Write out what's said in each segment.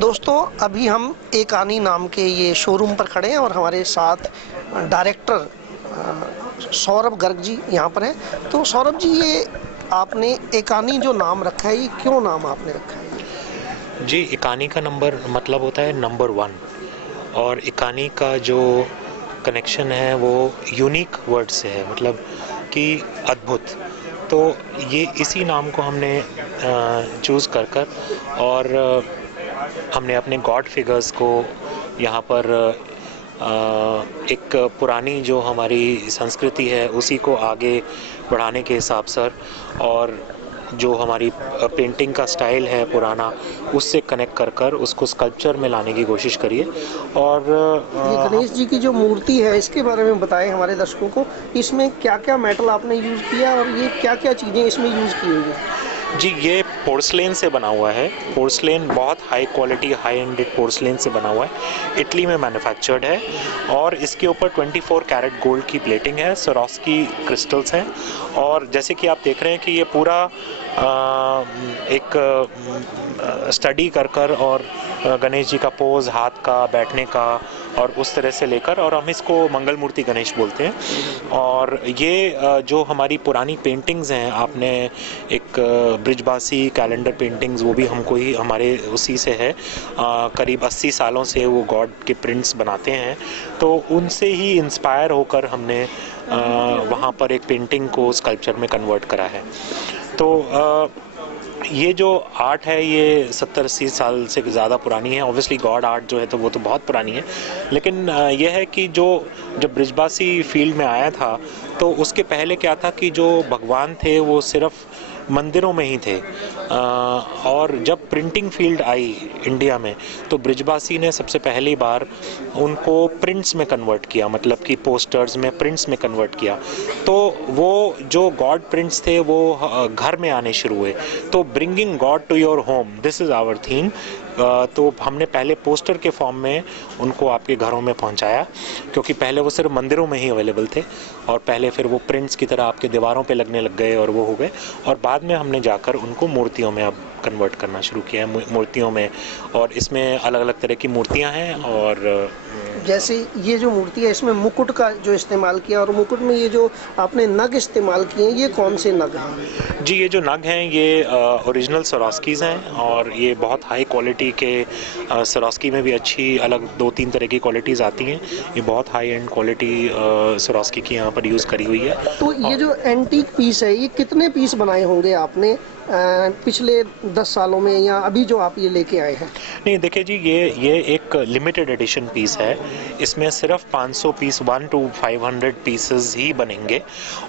दोस्तों, अभी हम एकानी नाम के ये शोरूम पर खड़े हैं और हमारे साथ डायरेक्टर सौरभ गर्ग जी यहाँ पर हैं। तो सौरभ जी, ये आपने एकानी जो नाम रखा है, ये क्यों नाम आपने रखा है? जी, एकानी का नंबर मतलब होता है नंबर 1, और एकानी का जो कनेक्शन है वो यूनिक वर्ड से है, मतलब कि अद्भुत। तो ये इसी नाम को हमने चूज़ कर और हमने अपने गॉड फिगर्स को यहाँ पर एक पुरानी जो हमारी संस्कृति है उसी को आगे बढ़ाने के हिसाब से, और जो हमारी पेंटिंग का स्टाइल है पुराना, उससे कनेक्ट कर उसको स्कल्पचर में लाने की कोशिश करिए। और ये गणेश जी की जो मूर्ति है, इसके बारे में बताएं हमारे दर्शकों को। इसमें क्या क्या मेटल आपने यूज़ किया और ये क्या क्या चीज़ें इसमें यूज़ की हुई हैं? जी, ये पोर्सलेन से बना हुआ है। पोर्सलेन बहुत high quality, high ended porcelain से बना हुआ है, इटली में मैन्युफैक्चर्ड है, और इसके ऊपर 24 कैरेट गोल्ड की प्लेटिंग है, स्वरोस्की क्रिस्टल्स हैं। और जैसे कि आप देख रहे हैं कि ये पूरा एक स्टडी कर और गणेश जी का पोज, हाथ का, बैठने का, और उस तरह से लेकर, और हम इसको मंगल मूर्ति गणेश बोलते हैं। और ये जो हमारी पुरानी पेंटिंग्स हैं, आपने एक ब्रिजबासी कैलेंडर पेंटिंग्स, वो भी हमको ही हमारे उसी से है। करीब 80 सालों से वो गॉड के प्रिंट्स बनाते हैं, तो उनसे ही इंस्पायर होकर हमने वहाँ पर एक पेंटिंग को स्कल्पचर में कन्वर्ट करा है। तो ये जो आर्ट है ये 70-80 साल से ज़्यादा पुरानी है। ऑब्वियसली गॉड आर्ट जो है तो वो तो बहुत पुरानी है, लेकिन यह है कि जब ब्रिजबासी फील्ड में आया था तो उसके पहले क्या था कि जो भगवान थे वो सिर्फ मंदिरों में ही थे। और जब प्रिंटिंग फील्ड आई इंडिया में तो ब्रिजबासी ने सबसे पहली बार उनको प्रिंट्स में कन्वर्ट किया, मतलब कि पोस्टर्स में, प्रिंट्स में कन्वर्ट किया। तो वो जो गॉड प्रिंट्स थे वो घर में आने शुरू हुए। तो bringing God to your home, this is our theme. तो हमने पहले पोस्टर के फॉर्म में उनको आपके घरों में पहुंचाया, क्योंकि पहले वो सिर्फ मंदिरों में ही अवेलेबल थे, और पहले फिर वो प्रिंट्स की तरह आपके दीवारों पे लगने लग गए और वो हो गए, और बाद में हमने जाकर उनको मूर्तियों में अब कन्वर्ट करना शुरू किया है, मूर्तियों में। और इसमें अलग अलग तरह की मूर्तियां हैं। और जैसे ये जो मूर्ति है, इसमें मुकुट का जो इस्तेमाल किया, और मुकुट में ये जो आपने नग इस्तेमाल किए, ये कौन से नग हैं? जी, ये जो नग हैं ये ओरिजिनल स्वरोस्कीज़ हैं, और ये बहुत हाई क्वालिटी के स्वरोस्की में भी अच्छी अलग 2-3 तरह की क्वालिटीज़ आती हैं। ये बहुत हाई एंड क्वालिटी स्वरोस्की की यहाँ पर यूज़ करी हुई है। तो ये जो एंटीक पीस है, ये कितने पीस बनाए होंगे आपने पिछले 10 सालों में, या अभी जो आप ये लेके आए हैं? नहीं, देखिए जी, ये एक लिमिटेड एडिशन पीस है। इसमें सिर्फ 500 पीस, 1 to 500 पीसेस ही बनेंगे,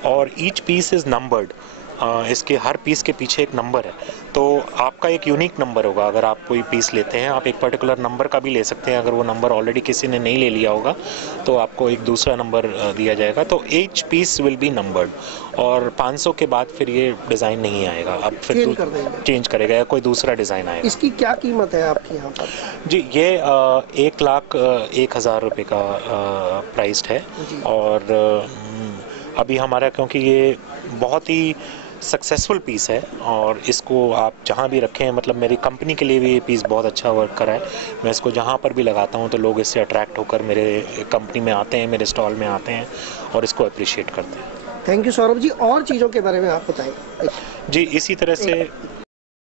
और ईच पीस इज़ नंबर्ड। इसके हर पीस के पीछे एक नंबर है, तो आपका एक यूनिक नंबर होगा। अगर आप कोई पीस लेते हैं, आप एक पर्टिकुलर नंबर का भी ले सकते हैं। अगर वो नंबर ऑलरेडी किसी ने नहीं ले लिया होगा तो आपको एक दूसरा नंबर दिया जाएगा। तो each piece will be numbered, और 500 के बाद फिर ये डिज़ाइन नहीं आएगा, अब फिर चेंज करेगा या कोई दूसरा डिज़ाइन आएगा। इसकी क्या कीमत है आपके यहाँ पर? जी, ये 1,01,000 रुपये का प्राइस्ड है। और अभी हमारा, क्योंकि ये बहुत ही सक्सेसफुल पीस है, और इसको आप जहाँ भी रखें, मतलब मेरी कंपनी के लिए भी ये पीस बहुत अच्छा वर्क करा है। मैं इसको जहाँ पर भी लगाता हूँ तो लोग इससे अट्रैक्ट होकर मेरे कंपनी में आते हैं, मेरे स्टॉल में आते हैं और इसको अप्रिशिएट करते हैं। Thank you Saurabh ji. और चीज़ों के बारे में आप बताएं। जी, इसी तरह से